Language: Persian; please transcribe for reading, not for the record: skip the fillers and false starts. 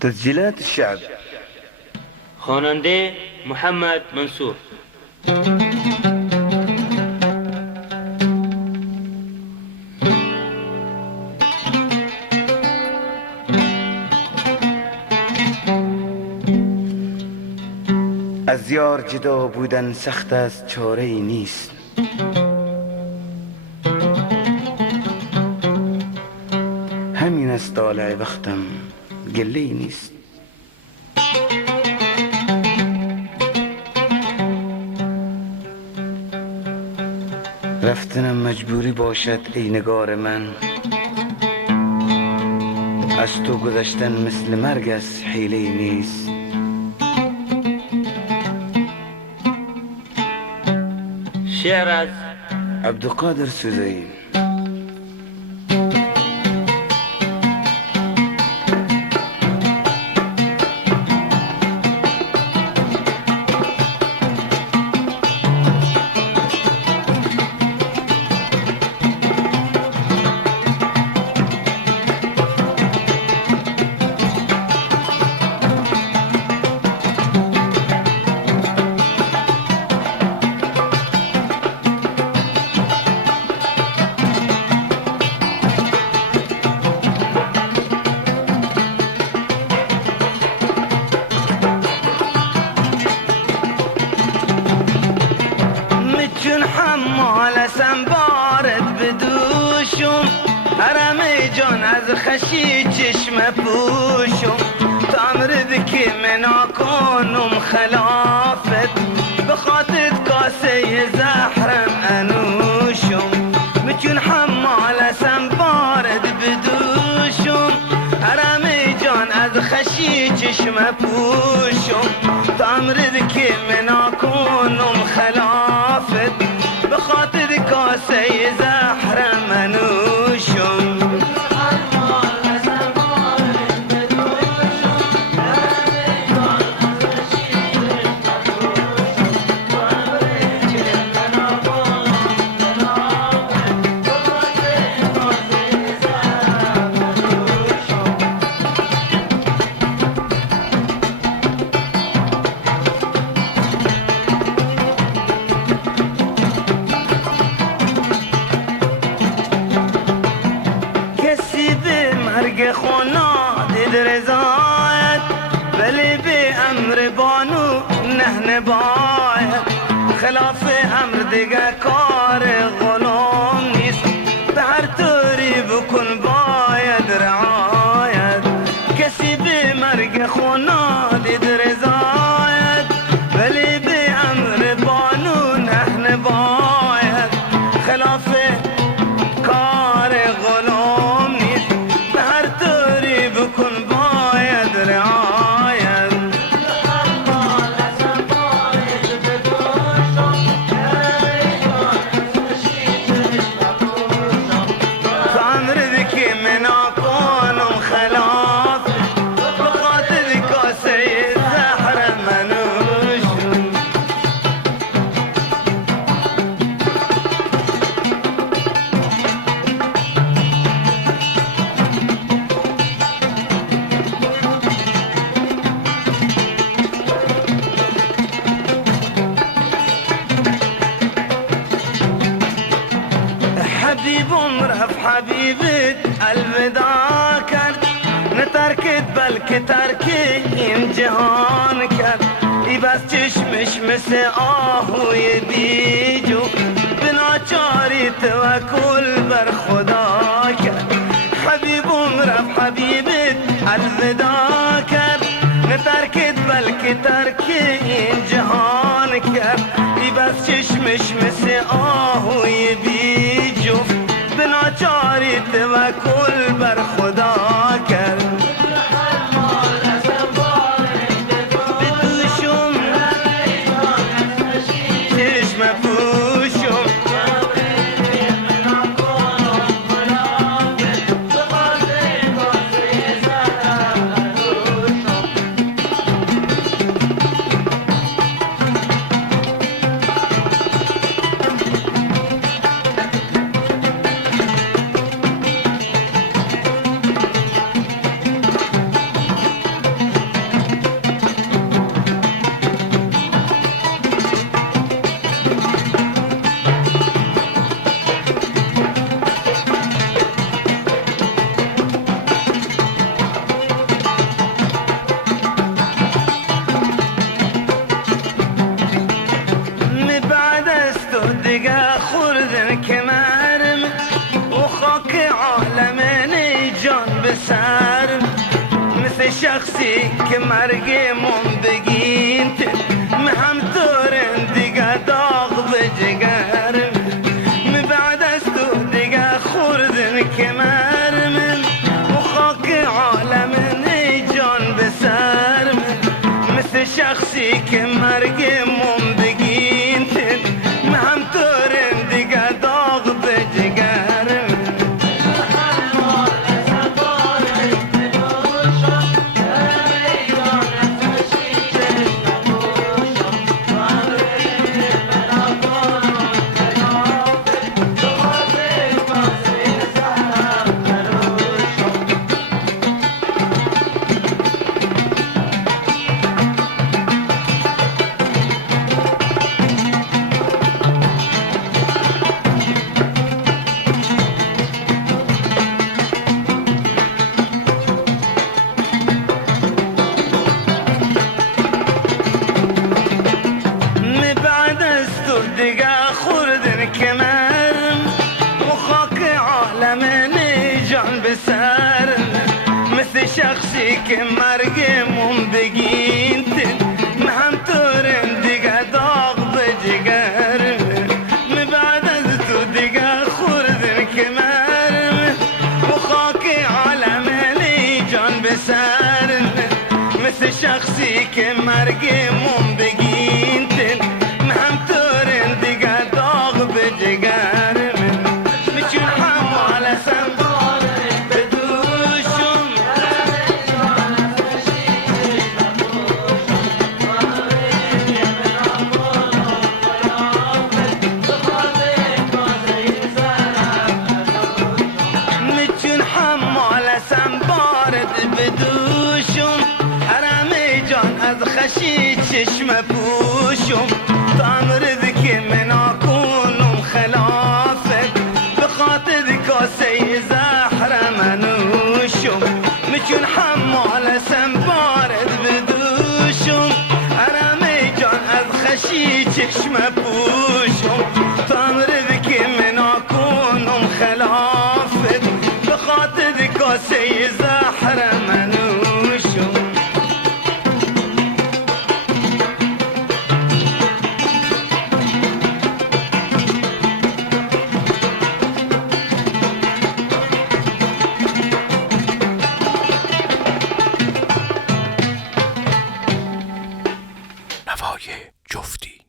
تسجيلات الشعب. خواننده محمد منصور. از یار جدا بودن سخت است، چاره ای نیست. همین است طالع وقتم، گله ای نیست. رفتنم مجبوری باشد ای نگار من، از تو گذشتن مثل مرگ است، حیله ای نیست. شعر از عبدالقادر سوزایی. چون حمالسم بارد بدوشم، حرم جان از خشی چشم پوشم. تامرد که منا کنم خلافت، به خاطر کاسه زهرم انوشم. چون حمالسم بارد بدوشم، حرم جان از خشی چشم پوشم. تامرد که منا کنم خلافت، به خاطر کاسه زهر منوشم. مرگ خونا دید رضایت، ولی به امر بانو نه نباید. خلاف امر دیگه کار غلام نیست، به هر طوری بکن باید رعایت. کسی به مرگ خونا دید رضایت، ولی به امر بانو نه نباید. خلاف کار غلام نیست، بکن باید رعایت. فامرد که منا کنم خلاف، به خاطر کاسه زهر منوشم. حبیبم رفت حبیبت الوداع کرد، نه ترکت بلکه ترک این جهان کرد. ای بس چشمش مثل آهوی بیجو، به ناچاری توکل بر خدا کرد. حبیبم رفت حبیبت الوداع کرد، نه ترکت بلکه ترک این جهان کرد. ای بس چشمش مثل آهوی بیجو، به ناچاری توکل بر خدا کرد. بدوشم چشم پوشم، دقا خردن كمارم وخاك عالمين جان بسارم مثل شخصي كمرقي بقينت مهم تورن دقا داغ بجقارم من بعد استو دقا خردن كمارم وخاك عالمين جان بسارم مثل شخصي كمرقي بقينت مهم تورن دقا داغ بجقارم دقا خردن كمارم وخاك عالمين جان بسارم مثل شخصي كمرقم بقينتن مهم تورن دقا داغ بجقارم من بعد ازتو دقا خردن كمارم وخاك عالمين جان بسارم مثل شخصي كمرقم بقينتن بدوشم حرامي جان از خشي چشم پوشم تامر ذكي من اكونم خلافك بخاطر كاسي زهر منوشم مچون حمال سنبارد بدوشم حرامي جان از خشي چشم پوشم